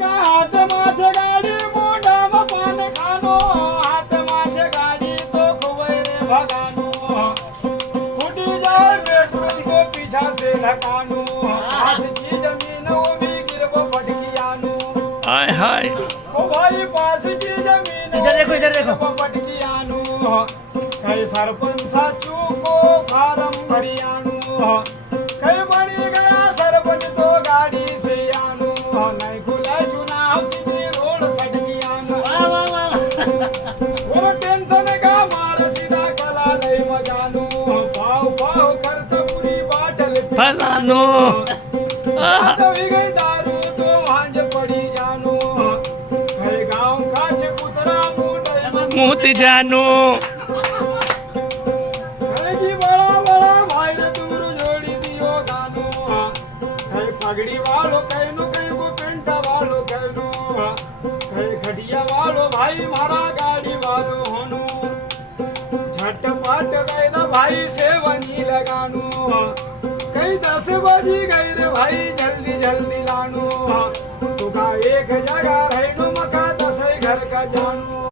का हाथ माछ गाड़ी मोढ़ा में पान खानो हाथ माछ गाड़ी तो खुबे रे भगानो फूटी जाए पेट्रोल को पीछा से ढकानो आज की जमीन वो भी गिरबो पटकियानो हाय हाय ओ भाई पास की जमीन इधर देखो पटकियानो कई सरपंच साचू को फार्म भरियानो कई बनी गया सरपंच तो गाड़ी से आनो नहीं खुला चुनाव सीधी रोड सटकियानो और टेंशन का मार सीधा कला नहीं मजानो पाव पाव खर्च पूरी बाटल फलानो तभी गई दारू तो भांज पड़ी जानो कई गांव काछ पुतरा मोती जानो की बड़ा बड़ा भाई रे तुमरो जोड़ी दियो गानो कई पगड़ी वालो कई नो कई को पेंटा वालो कई नो कई खटिया वालो भाई मारा गाड़ी वालो होनो झटपट गए दा भाई से वनी लगानो कई 10 बजी गई रे भाई जल्दी जल्दी लानो तुका एक जगह